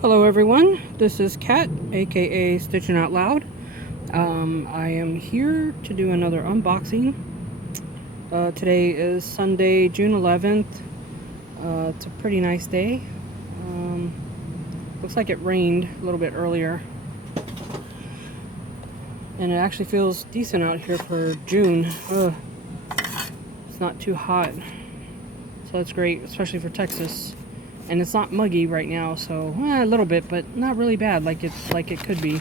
Hello everyone, this is Kat, aka Stitching Out Loud. I am here to do another unboxing. Today is Sunday, June 11th. It's a pretty nice day. Looks like it rained a little bit earlier. And it actually feels decent out here for June. It's not too hot. So that's great, especially for Texas. And it's not muggy right now, so a little bit, but not really bad like it could be.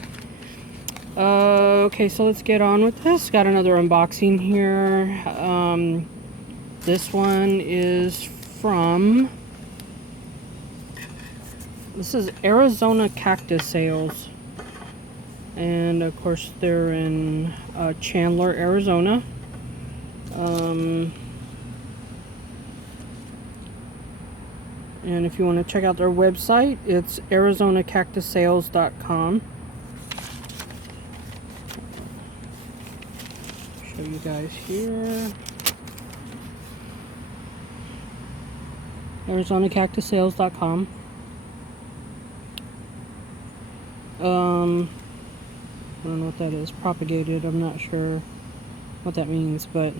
Okay, so let's get on with this. Got another unboxing here. This one is from, this is Arizona Cactus Sales, and of course they're in Chandler, Arizona. And if you want to check out their website, it's arizonacactussales.com. Show you guys here. arizonacactussales.com. I don't know what that is. Propagated. I'm not sure what that means, but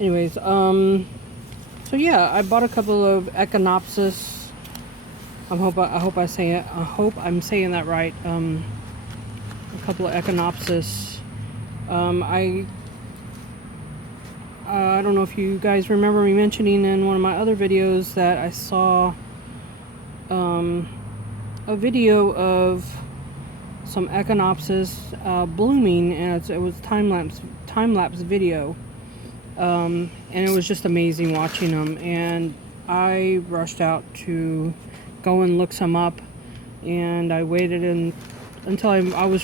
anyways, so yeah, I bought a couple of Economist. I hope I'm saying that right. A couple of Economist. I don't know if you guys remember me mentioning in one of my other videos that I saw a video of some Economist blooming, and it was time lapse video. And it was just amazing watching them, and I rushed out to go and look some up, and I waited until I was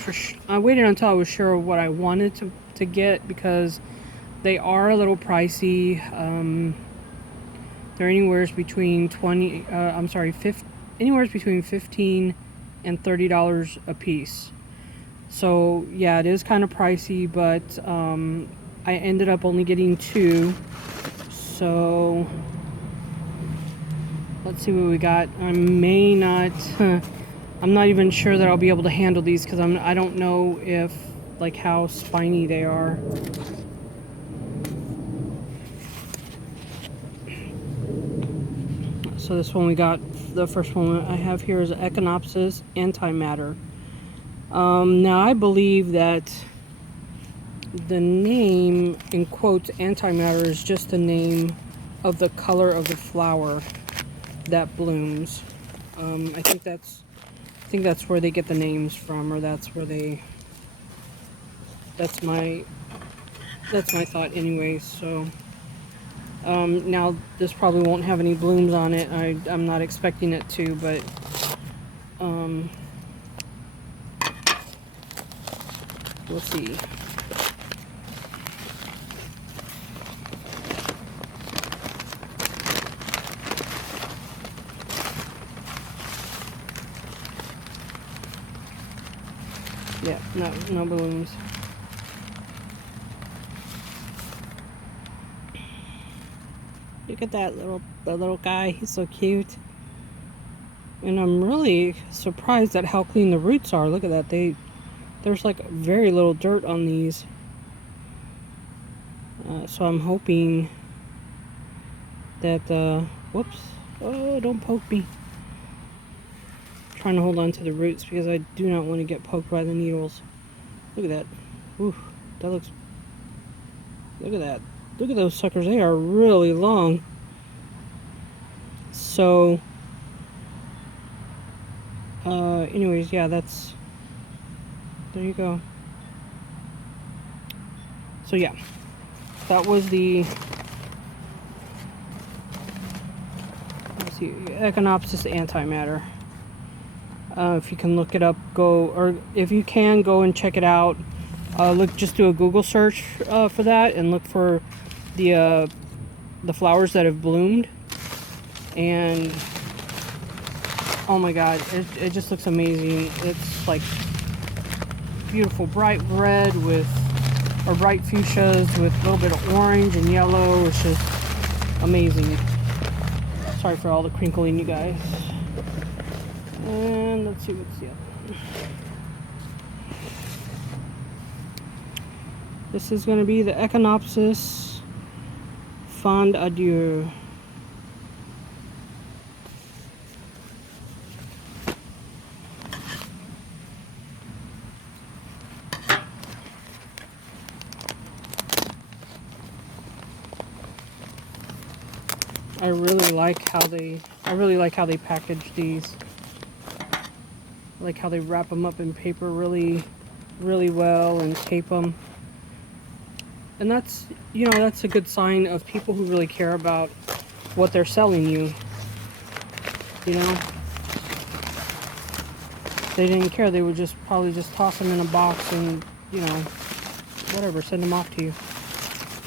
sure of what I wanted to get, because they are a little pricey. They're anywhere between anywhere between $15 and $30 a piece. So yeah, it is kind of pricey, but I ended up only getting two, so let's see what we got. I'm not even sure that I'll be able to handle these, because I don't know if, like, how spiny they are. So this one we got, the first one I have here is Economist antimatter. Now I believe that the name, in quotes, antimatter, is just the name of the color of the flower that blooms. I think that's where they get the names from, or that's my thought anyway. So now this probably won't have any blooms on it. I'm not expecting it to, but we'll see. Yeah, no balloons. Look at that little guy. He's so cute. And I'm really surprised at how clean the roots are. Look at that. There's like very little dirt on these. So I'm hoping that whoops. Oh, don't poke me. Trying to hold on to the roots because I do not want to get poked by the needles. Look at that. Ooh, that looks... Look at that. Look at those suckers. They are really long. So, anyways, yeah, that's... There you go. So, yeah. That was the... Let's see. Economist antimatter. If you can look it up, or if you can, go and check it out. Just do a Google search for that, and look for the flowers that have bloomed. And oh my god, it just looks amazing. It's like beautiful bright red or bright fuchsias with a little bit of orange and yellow. It's just amazing. Sorry Sorry for all the crinkling, you guys. And let's see what's the other one. This is going to be the Economist Fond Adieu. I really like how they package these. I like how they wrap them up in paper really well and tape them. And that's, you know, that's a good sign of people who really care about what they're selling you. You know, if they didn't care, they would just probably just toss them in a box and, you know, whatever, send them off to you.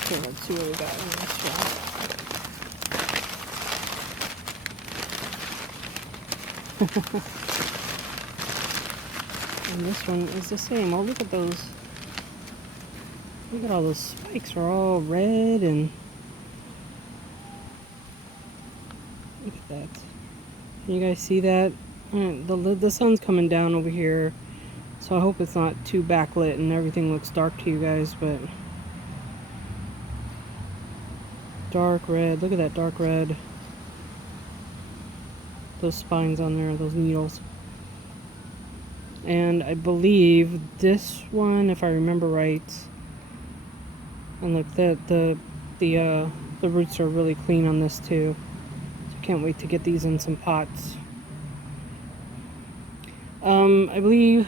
Okay, let's see what we got in this one. And this one is the same. Oh, look at those. Look at all those spikes are all red and look at that. Can you guys see that? The sun's coming down over here, so I hope it's not too backlit and everything looks dark to you guys, but dark red. Look at that dark red. Those spines on there, those needles. And I believe this one, if I remember right, and look, the roots are really clean on this too. So can't wait to get these in some pots. I believe,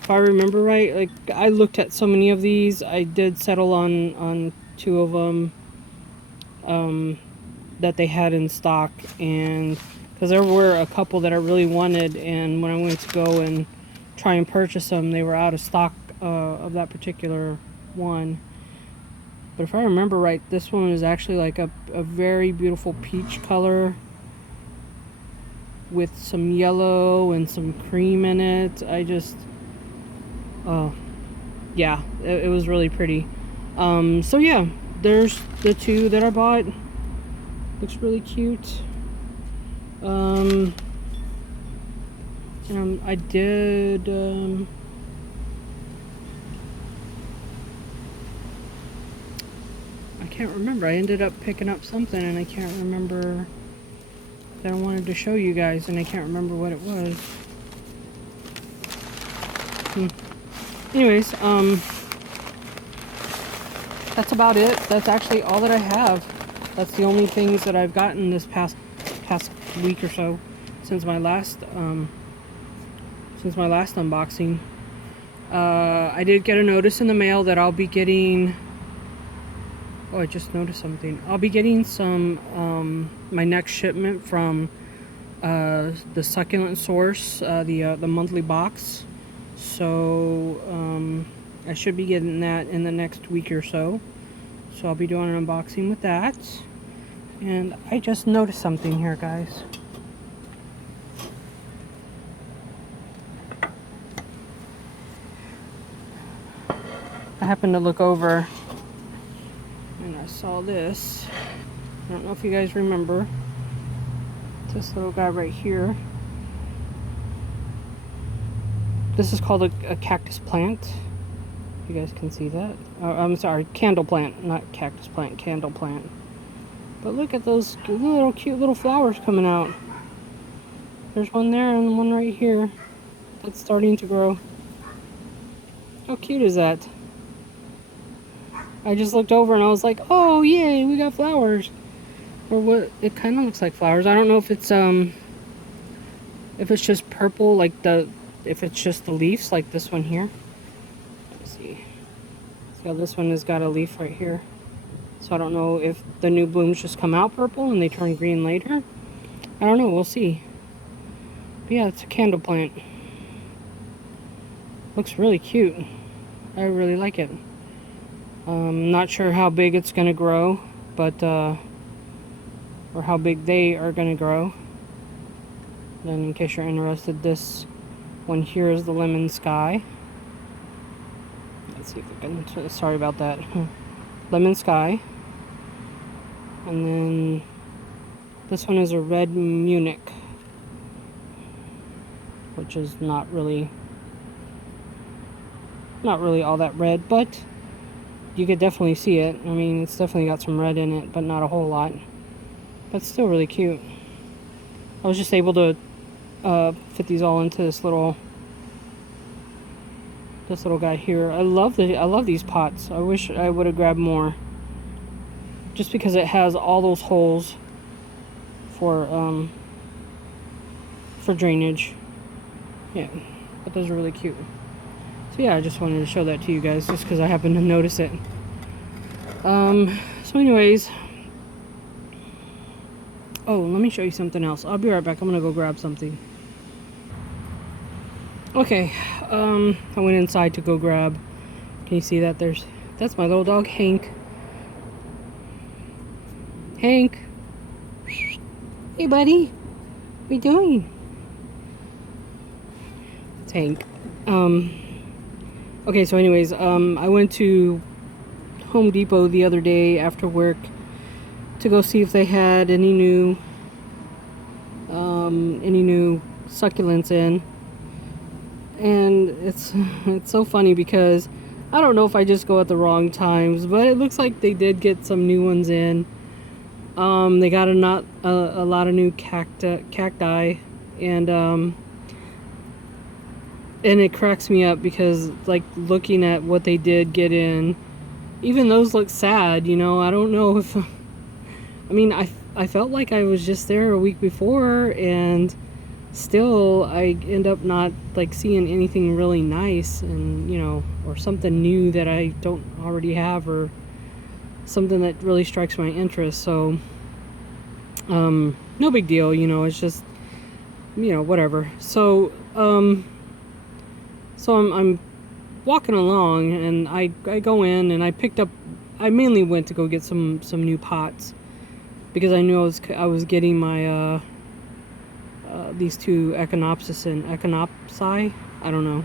if I remember right, like I looked at so many of these, I did settle on 2 of them that they had in stock, and because there were a couple that I really wanted, and when I went to go and try and purchase them, they were out of stock of that particular one. But if I remember right, this one is actually like a very beautiful peach color with some yellow and some cream in it. Yeah, it was really pretty. So yeah, there's the 2 that I bought. Looks really cute. And I did I can't remember. I ended up picking up something and I can't remember that I wanted to show you guys, and I can't remember what it was. Anyways, that's about it. That's actually all that I have. That's the only things that I've gotten this past week or so since my last unboxing. I did get a notice in the mail that I'll be getting. Oh, I just noticed something. I'll be getting some my next shipment from the Succulent source, the monthly box. So I should be getting that in the next week or so. So I'll be doing an unboxing with that. And I just noticed something here, guys. I happened to look over and I saw this. I don't know if you guys remember this little guy right here. This is called a cactus plant. You guys can see that. Oh, I'm sorry, candle plant, not cactus plant, candle plant. But look at those little cute little flowers coming out. There's one there and one right here that's starting to grow. How cute is that? I just looked over and I was like, oh yay, we got flowers. Or what, it kind of looks like flowers. I don't know if it's just purple, like if it's just the leaves like this one here. Let's see. So this one has got a leaf right here. So I don't know if the new blooms just come out purple and they turn green later. I don't know, we'll see. But yeah, it's a candle plant. Looks really cute. I really like it. Not sure how big it's gonna grow, but or how big they are gonna grow. Then in case you're interested, this one here is the lemon sky. Let's see if we can, sorry about that. Lemon sky. And then this one is a red Munich, which is not really all that red, but you could definitely see it. I mean, it's definitely got some red in it, but not a whole lot. But still really cute. I was just able to fit these all into this little guy here. I love these pots. I wish I would have grabbed more, just because it has all those holes for drainage. Yeah, but those are really cute. So yeah, I just wanted to show that to you guys, just because I happened to notice it. So anyways, oh, let me show you something else. I'll be right back. I'm gonna go grab something. Okay, I went inside to go grab. Can you see that? That's my little dog, Hank. Hank. Hey, buddy. What are you doing? It's Hank. Okay, so anyways, I went to Home Depot the other day after work to go see if they had any new succulents in. And it's so funny because I don't know if I just go at the wrong times, but it looks like they did get some new ones in. They got a lot of new cacti, and it cracks me up because, like, looking at what they did get in, even those look sad, you know. I don't know if, I mean, I felt like I was just there a week before, and still I end up not, like, seeing anything really nice, and, you know, or something new that I don't already have, or something that really strikes my interest. So no big deal, you know. It's just, you know, whatever. So I'm walking along, and I go in, and I mainly went to go get some new pots, because I knew I was getting my these two Economist and Econopsi, I don't know.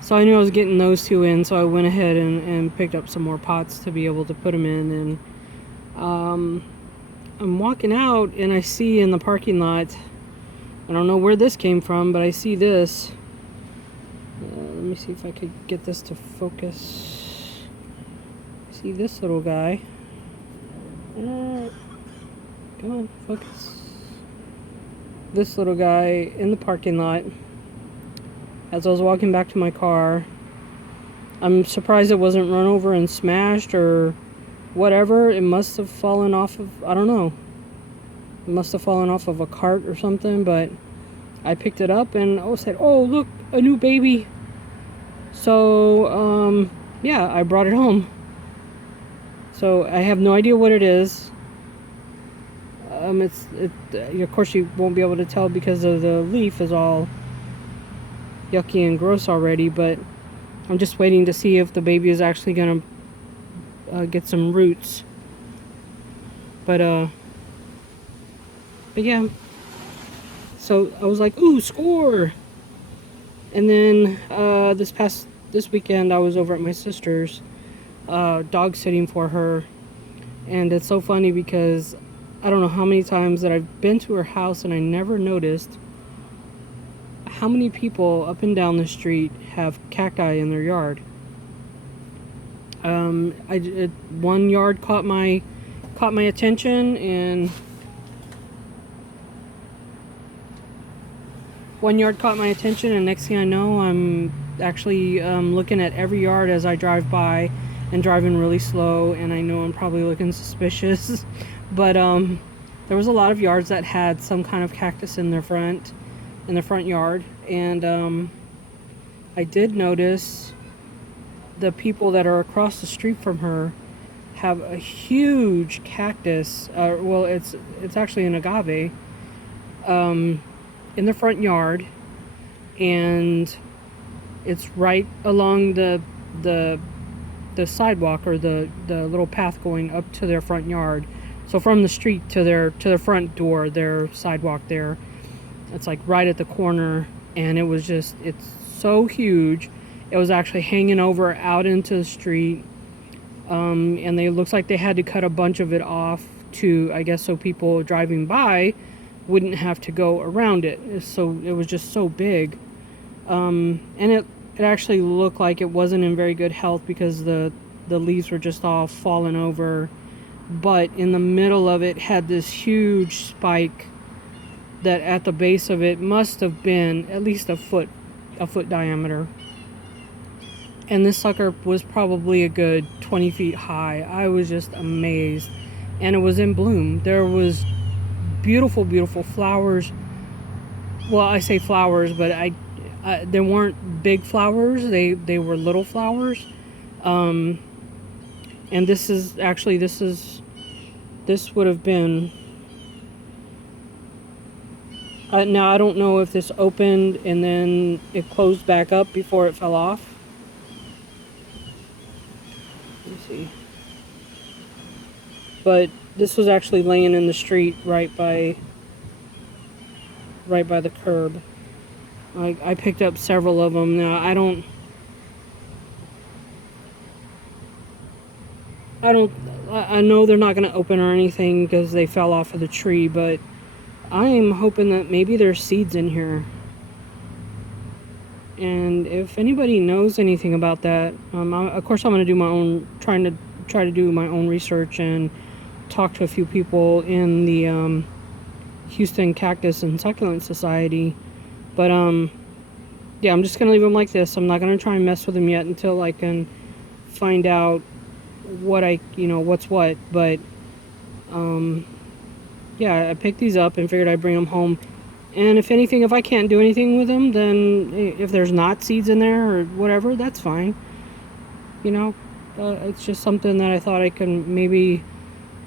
So I knew I was getting those two in, so I went ahead and picked up some more pots to be able to put them in. And I'm walking out, and I see in the parking lot, I don't know where this came from, but I see this. Let me see if I could get this to focus. See this little guy. Come on, focus. This little guy in the parking lot as I was walking back to my car. I'm surprised it wasn't run over and smashed or whatever. It must have fallen off of, I don't know. It must have fallen off of a cart or something, but I picked it up and said, oh, look, a new baby. So, yeah, I brought it home. So I have no idea what it is. Of course you won't be able to tell because of the leaf is all yucky and gross already, but I'm just waiting to see if the baby is actually gonna get some roots. But yeah. So I was like, ooh, score! And then this weekend I was over at my sister's, dog sitting for her, and it's so funny because I don't know how many times that I've been to her house and I never noticed how many people up and down the street have cacti in their yard. One yard caught my attention, and next thing I know, I'm actually looking at every yard as I drive by, and driving really slow, and I know I'm probably looking suspicious. But there was a lot of yards that had some kind of cactus in the front yard, and I did notice the people that are across the street from her have a huge cactus. Well, it's actually an agave in the front yard, and it's right along the sidewalk, or the little path going up to their front yard. So from the street to their front door, their sidewalk there, it's like right at the corner, and it's so huge. It was actually hanging out into the street, and it looks like they had to cut a bunch of it off to, I guess, so people driving by wouldn't have to go around it. So it was just so big. And it actually looked like it wasn't in very good health because the leaves were just all fallen over. But in the middle of it had this huge spike that at the base of it must have been at least a foot diameter. And this sucker was probably a good 20 feet high. I was just amazed. And it was in bloom. There was beautiful, beautiful flowers. Well, I say flowers, but there weren't big flowers. They were little flowers. And this would have been... now, I don't know if this opened and then it closed back up before it fell off. Let's see. But this was actually laying in the street right by the curb. I picked up several of them. Now, I know they're not going to open or anything because they fell off of the tree, but I'm hoping that maybe there's seeds in here. And if anybody knows anything about that, of course I'm going to do my own, try to do my own research and talk to a few people in the Houston Cactus and Succulent Society. But yeah, I'm just going to leave them like this. I'm not going to try and mess with them yet until I can find out what's what. But yeah, I picked these up and figured I'd bring them home. And if anything, if I can't do anything with them, then if there's not seeds in there or whatever, that's fine. It's just something that I thought I can maybe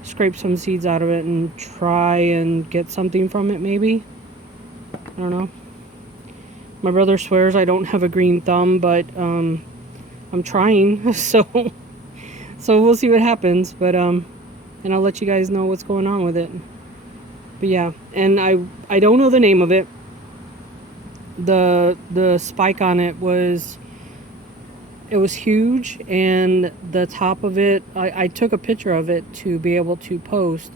scrape some seeds out of it and try and get something from it, maybe. I don't know. My brother swears I don't have a green thumb, but I'm trying, so we'll see what happens. But and I'll let you guys know what's going on with it. But yeah, and I don't know the name of it. The spike on it was huge, and the top of it, I took a picture of it to be able to post.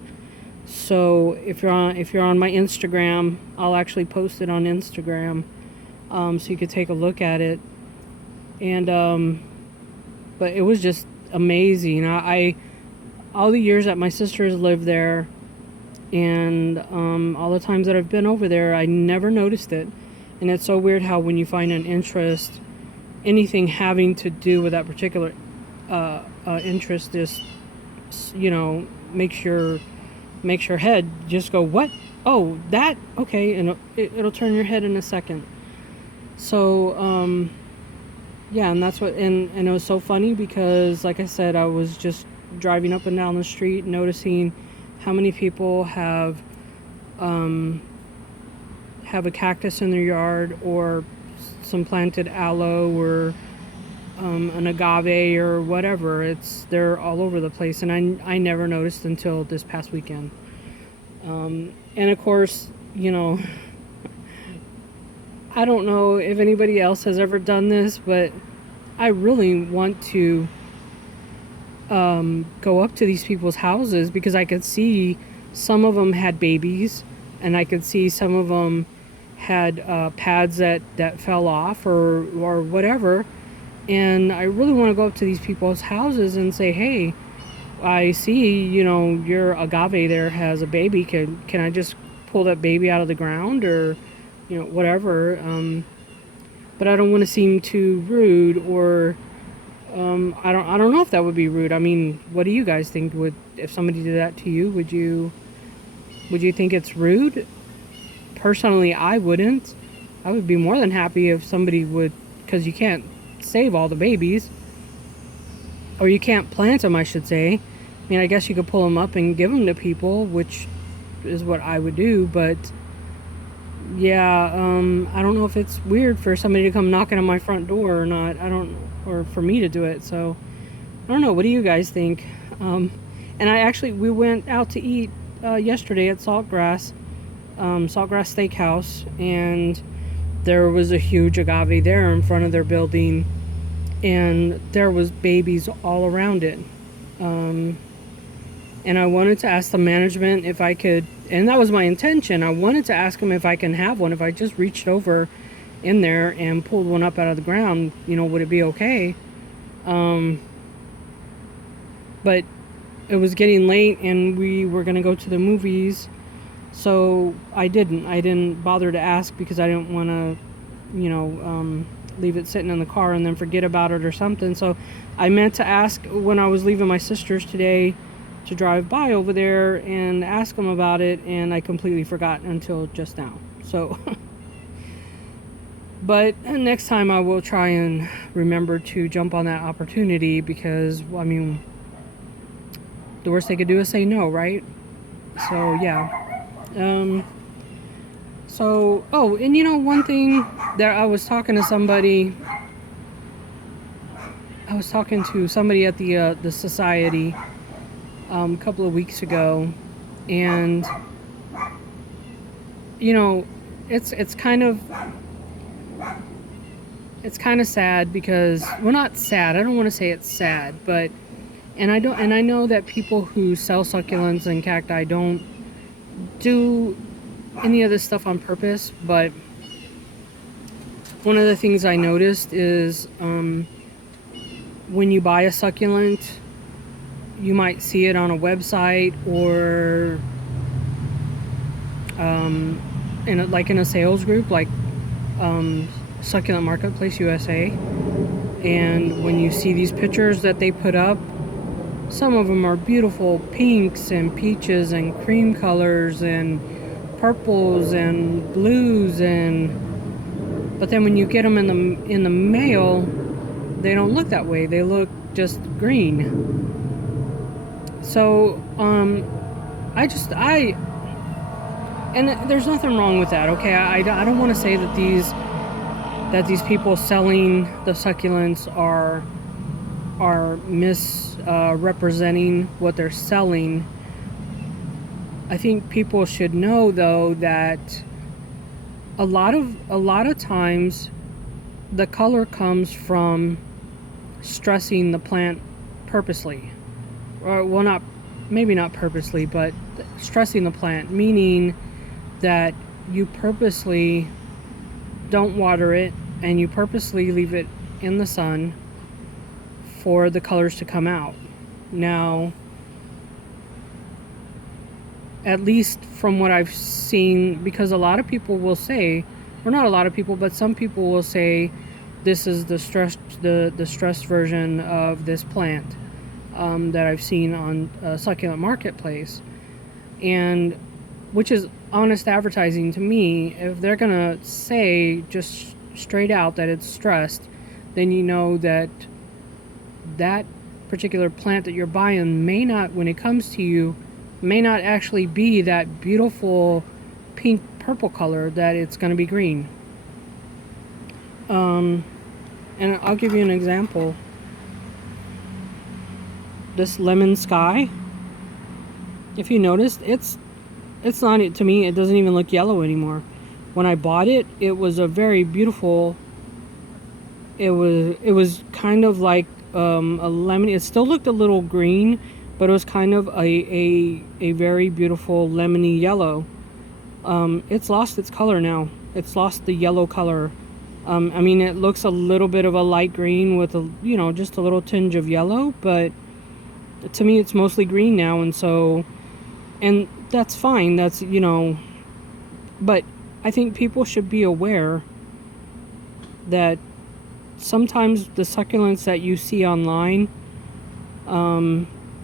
So if you're on my Instagram, I'll actually post it on Instagram, so you could take a look at it. And but it was just amazing. I all the years that my sisters lived there, and all the times that I've been over there, I never noticed it. And it's so weird how when you find an interest, anything having to do with that particular interest, just makes your head just go, what? Oh, that? Okay. And it'll turn your head in a second. So yeah, and that's what, and it was so funny because, like I said, I was just driving up and down the street noticing how many people have a cactus in their yard, or some planted aloe, or an agave, or whatever. They're all over the place, and I never noticed until this past weekend. And of course, I don't know if anybody else has ever done this, but I really want to go up to these people's houses, because I could see some of them had babies, and I could see some of them had pads that fell off or whatever. And I really want to go up to these people's houses and say, hey, I see, your agave there has a baby. Can I just pull that baby out of the ground, or whatever. But I don't want to seem too rude, or I don't know if that would be rude. I mean, what do you guys think? If somebody did that to you, would you think it's rude? Personally, I wouldn't. I would be more than happy if somebody would, because you can't save all the babies, or you can't plant them, I should say. I mean, I guess you could pull them up and give them to people, which is what I would do. But yeah, I don't know if it's weird for somebody to come knocking on my front door or not. Or for me to do it. So I don't know. What do you guys think? And we went out to eat yesterday at Saltgrass Steakhouse, and there was a huge agave there in front of their building, and there was babies all around it. and I wanted to ask the management if I could, and that was my intention. I wanted to ask them if I can have one. If I just reached over in there and pulled one up out of the ground, you know, would it be okay? But it was getting late and we were going to go to the movies, so I didn't bother to ask because I didn't want to, you know, leave it sitting in the car and then forget about it or something. So I meant to ask when I was leaving my sister's today to drive by over there and ask them about it, and I completely forgot until just now. So but next time I will try and remember to jump on that opportunity, because I mean, the worst they could do is say no, right? So yeah. So, oh, and you know, one thing that I was talking to somebody at the society a couple of weeks ago, and you know, it's kind of sad because, well, not sad. I don't want to say it's sad, but and I know that people who sell succulents and cacti don't do any of this stuff on purpose, but one of the things I noticed is when you buy a succulent, you might see it on a website or in a sales group like Succulent Marketplace USA, and when you see these pictures that they put up, some of them are beautiful pinks and peaches and cream colors and purples and blues, but then when you get them in the mail, they don't look that way. They look just green. So and there's nothing wrong with that, okay? I don't want to say that these people selling the succulents are misrepresenting what they're selling. I think people should know, though, that a lot of times the color comes from stressing the plant purposely, or well, maybe not purposely, but stressing the plant, meaning that you purposely don't water it and you purposely leave it in the sun for the colors to come out. Now, at least from what I've seen, because a lot of people will say, or not a lot of people, but some people will say, this is the stressed version of this plant that I've seen on Succulent Marketplace, and which is honest advertising to me. If they're gonna say just straight out that it's stressed, then you know that that particular plant that you're buying may not, when it comes to you, may not actually be that beautiful pink purple color, that it's going to be green. And I'll give you an example. This lemon sky, if you noticed, it's not, to me, it doesn't even look yellow anymore. When I bought it, it was a very beautiful, it was kind of like a lemon. It still looked a little green, but it was kind of a very beautiful lemony yellow. It's lost its color now. It's lost the yellow color. I mean, it looks a little bit of a light green with a, you know, just a little tinge of yellow, but to me it's mostly green now. And so, and that's fine, that's, you know, but I think people should be aware that sometimes the succulents that you see online,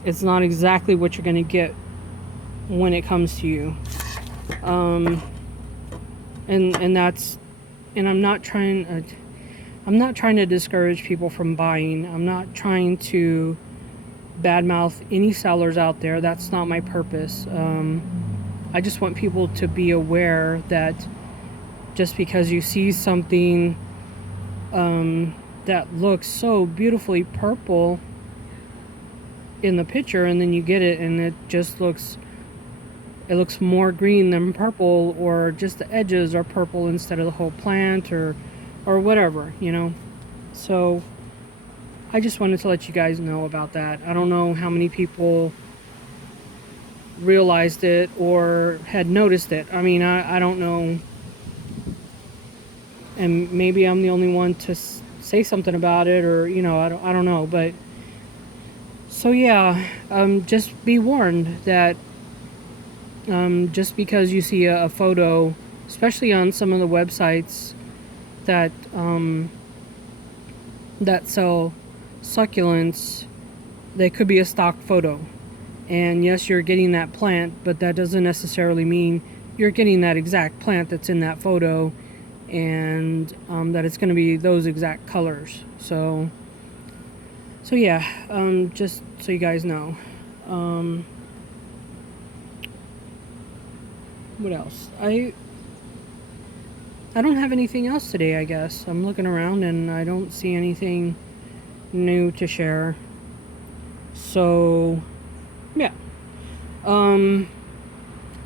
it's not exactly what you're going to get when it comes to you. And that's, and I'm not trying to discourage people from buying. I'm not trying to badmouth any sellers out there. That's not my purpose. I just want people to be aware that just because you see something that looks so beautifully purple in the picture, and then you get it and it just looks more green than purple, or just the edges are purple instead of the whole plant, or whatever, you know. So I just wanted to let you guys know about that. I don't know how many people realized it or had noticed it. I mean, I don't know, and maybe I'm the only one to say something about it, or I don't know. But so yeah, just be warned that just because you see a photo, especially on some of the websites that that sell succulents, they could be a stock photo. And yes, you're getting that plant, but that doesn't necessarily mean you're getting that exact plant that's in that photo, and that it's going to be those exact colors. So yeah, just so you guys know. What else? I don't have anything else today, I guess. I'm looking around and I don't see anything new to share. So, yeah.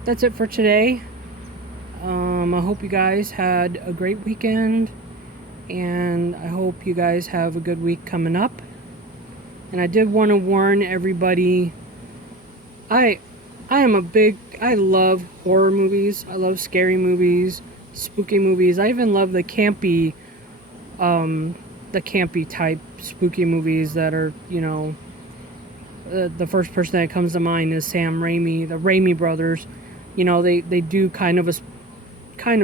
That's it for today. I hope you guys had a great weekend, and I hope you guys have a good week coming up. And I did want to warn everybody, I love horror movies. I love scary movies, spooky movies. I even love the campy type spooky movies that are, the first person that comes to mind is Sam Raimi, the Raimi brothers. They do kind of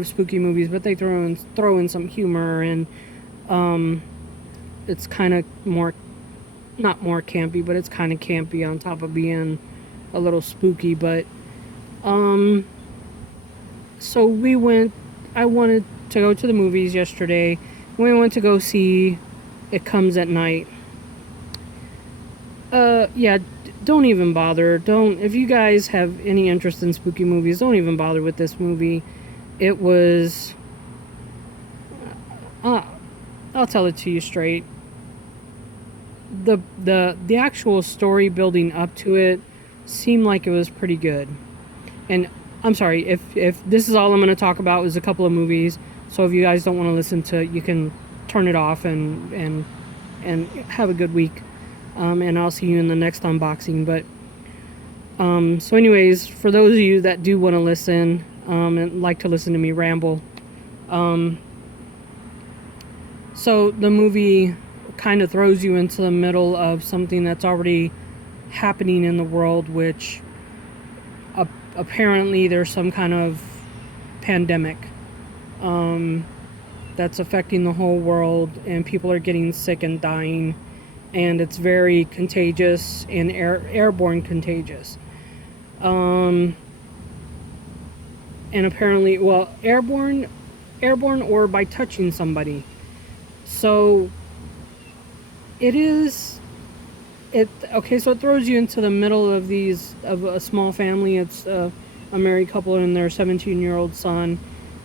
spooky movies, but they throw in some humor, and it's kind of not more campy, but it's kind of campy on top of being a little spooky. But so I wanted to go to the movies yesterday. We went to go see It Comes at Night. Yeah, don't even bother. If you guys have any interest in spooky movies, don't even bother with this movie. It was, I'll tell it to you straight. The actual story building up to it seemed like it was pretty good. And I'm sorry, if this is all I'm going to talk about is a couple of movies. So if you guys don't want to listen to it, you can turn it off and have a good week. And I'll see you in the next unboxing. But so anyways, for those of you that do want to listen and like to listen to me ramble, so the movie kind of throws you into the middle of something that's already happening in the world, which apparently there's some kind of pandemic that's affecting the whole world, and people are getting sick and dying, and it's very contagious and airborne contagious. And apparently, well, airborne or by touching somebody. So so it throws you into the middle of a small family. It's a married couple and their 17-year-old son,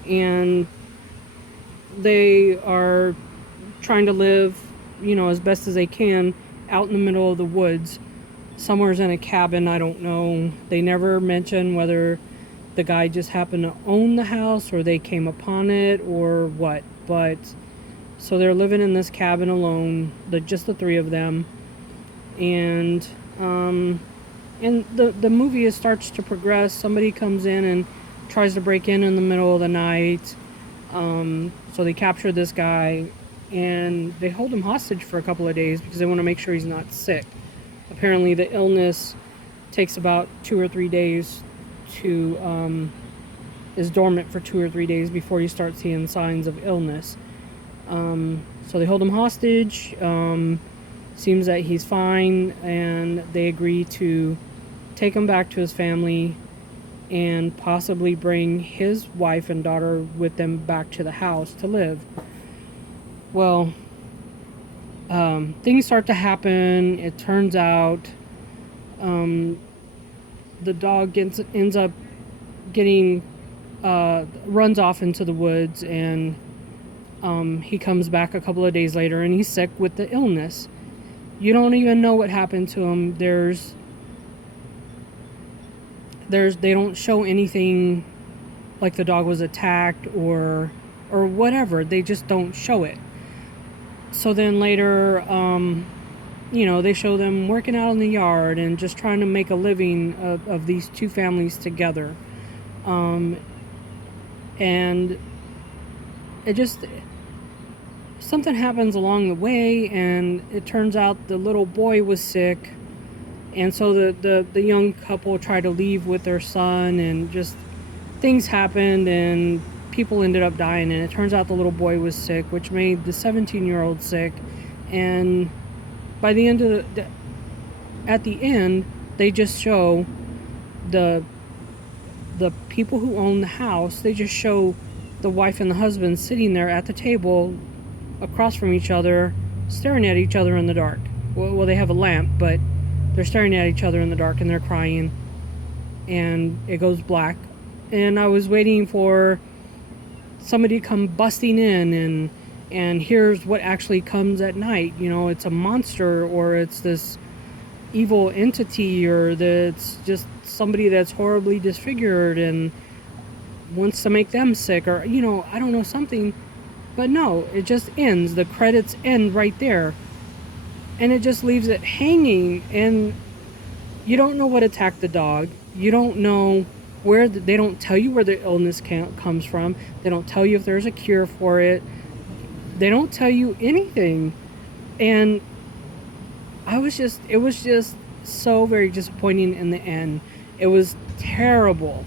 and they are trying to live, as best as they can out in the middle of the woods. Somewhere's in a cabin, I don't know. They never mention whether the guy just happened to own the house or they came upon it or what. But so they're living in this cabin alone, just the three of them. And the movie starts to progress. Somebody comes in and tries to break in the middle of the night. So they capture this guy, and they hold him hostage for a couple of days because they want to make sure he's not sick. Apparently the illness takes about 2 or 3 days is dormant for 2 or 3 days before you start seeing signs of illness. So they hold him hostage. Seems that he's fine, and they agree to take him back to his family and possibly bring his wife and daughter with them back to the house to live. Well, things start to happen. It turns out the dog ends up getting runs off into the woods, and he comes back a couple of days later, and he's sick with the illness. You don't even know what happened to him. They don't show anything like the dog was attacked or whatever. They just don't show it. So then later, they show them working out in the yard and just trying to make a living of these two families together. And it just, something happens along the way, and it turns out the little boy was sick. And so the young couple tried to leave with their son, and just things happened, and people ended up dying. And it turns out the little boy was sick, which made the 17-year-old sick. And by the end of at the end, they just show the people who own the house. They just show the wife and the husband sitting there at the table across from each other, staring at each other in the dark. Well, they have a lamp, but they're staring at each other in the dark, and they're crying, and it goes black. And I was waiting for somebody to come busting in, and here's what actually comes at night. It's a monster, or it's this evil entity, or it's just somebody that's horribly disfigured and wants to make them sick, or I don't know, something. But no, it just ends. The credits end right there, and it just leaves it hanging, and you don't know what attacked the dog. You don't know where they don't tell you where the illness comes from. They don't tell you if there's a cure for it. They don't tell you anything. And it was just so very disappointing in the end. It was terrible.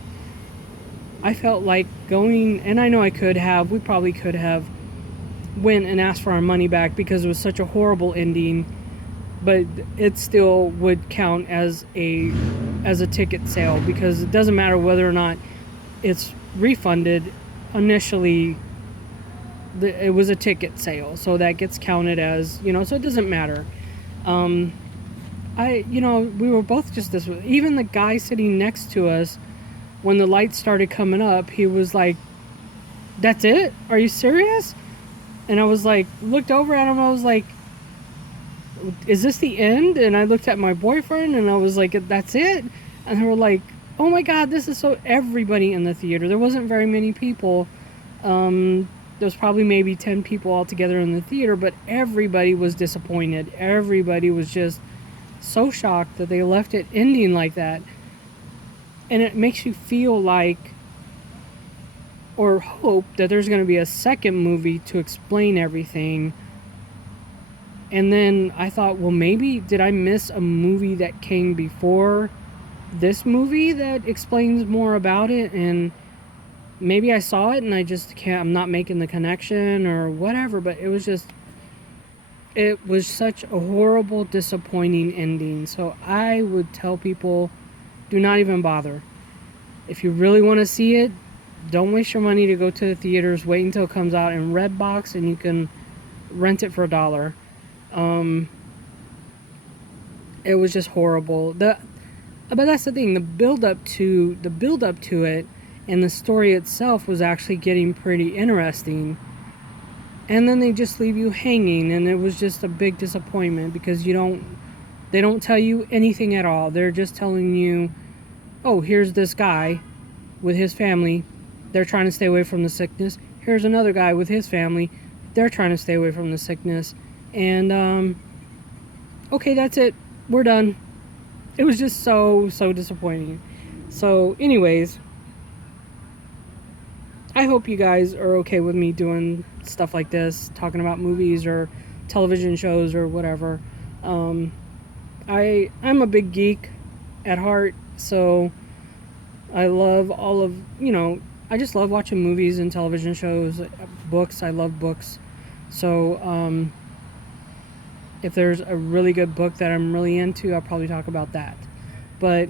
I felt like going, and I know we probably could have went and asked for our money back, because it was such a horrible ending, but it still would count as a ticket sale, because it doesn't matter whether or not it's refunded. Initially, it was a ticket sale, so that gets counted as, so it doesn't matter. We were both just this, even the guy sitting next to us, when the lights started coming up, he was like, "That's it? Are you serious?" And I was like, looked over at him, I was like, "Is this the end?" And I looked at my boyfriend, and I was like, "That's it?" And they were like, "Oh my God, this is so..." Everybody in the theater, there wasn't very many people. There was probably maybe 10 people altogether in the theater, but everybody was disappointed. Everybody was just so shocked that they left it ending like that. And it makes you feel like, or hope, that there's going to be a second movie to explain everything. And then I thought, well, maybe did I miss a movie that came before this movie that explains more about it? And maybe I saw it and I'm not making the connection or whatever. But it was such a horrible, disappointing ending. So I would tell people, do not even bother. If you really want to see it, don't waste your money to go to the theaters. Wait until it comes out in Redbox, and you can rent it for $1. It was just horrible. But that's the thing. The build up to it, and the story itself was actually getting pretty interesting. And then they just leave you hanging, and it was just a big disappointment, because they don't tell you anything at all. They're just telling you, oh, here's this guy with his family. They're trying to stay away from the sickness. Here's another guy with his family. They're trying to stay away from the sickness. And, okay, that's it. We're done. It was just so disappointing. So, anyways, I hope you guys are okay with me doing stuff like this, talking about movies or television shows or whatever. I'm a big geek at heart, so I love I just love watching movies and television shows, books. I love books. So if there's a really good book that I'm really into, I'll probably talk about that. But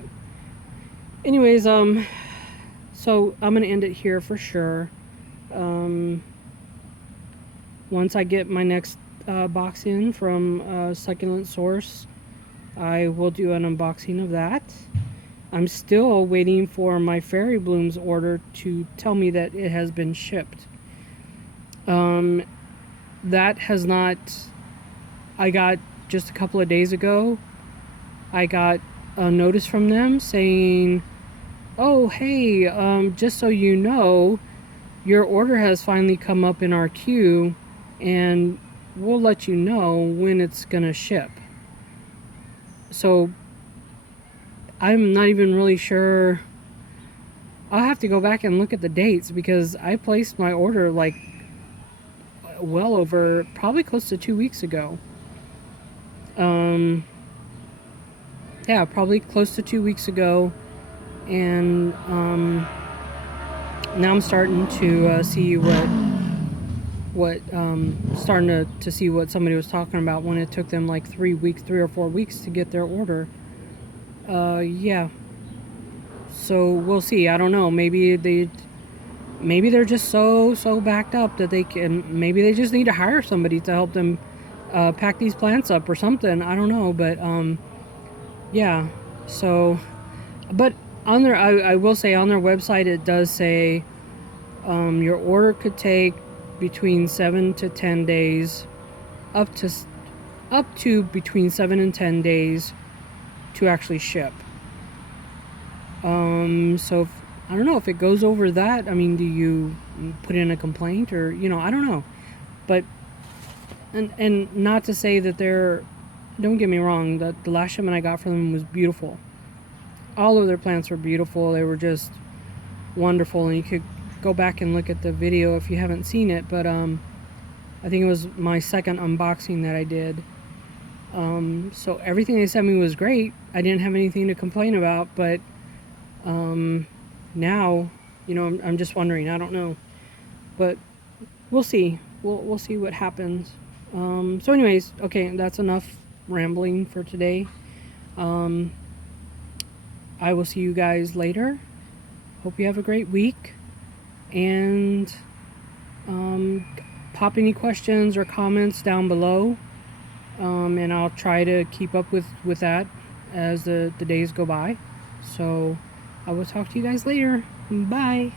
anyways, so I'm gonna end it here for sure. Once I get my next box in from Succulent Source, I will do an unboxing of that. I'm still waiting for my Fairy Blooms order to tell me that it has been shipped. That has not... I got, just a couple of days ago, I got a notice from them saying, oh, hey, just so you know, your order has finally come up in our queue, and we'll let you know when it's gonna ship. So I'm not even really sure. I'll have to go back and look at the dates because I placed my order like well over, probably close to 2 weeks ago. Yeah, probably close to 2 weeks ago. And now I'm starting to see starting to see what somebody was talking about when it took them like 3 or 4 weeks to get their order. Yeah. So we'll see. I don't know. Maybe they're just so backed up that they can. Maybe they just need to hire somebody to help them pack these plants up or something. I don't know, but yeah. So, but on their, I will say on their website it does say your order could take between 7 to 10 days, up to between 7 and 10 days to actually ship. So if, I don't know if it goes over that. I mean, do you put in a complaint or, I don't know. But, and not to say that don't get me wrong, the last shipment I got from them was beautiful. All of their plants were beautiful. They were just wonderful. And you could go back and look at the video if you haven't seen it. But, I think it was my second unboxing that I did. So everything they sent me was great. I didn't have anything to complain about, but now, I'm just wondering. I don't know, but we'll see. We'll see what happens. So anyways, okay, that's enough rambling for today. I will see you guys later. Hope you have a great week, and pop any questions or comments down below, and I'll try to keep up with that as the days go by. So I will talk to you guys later. Bye.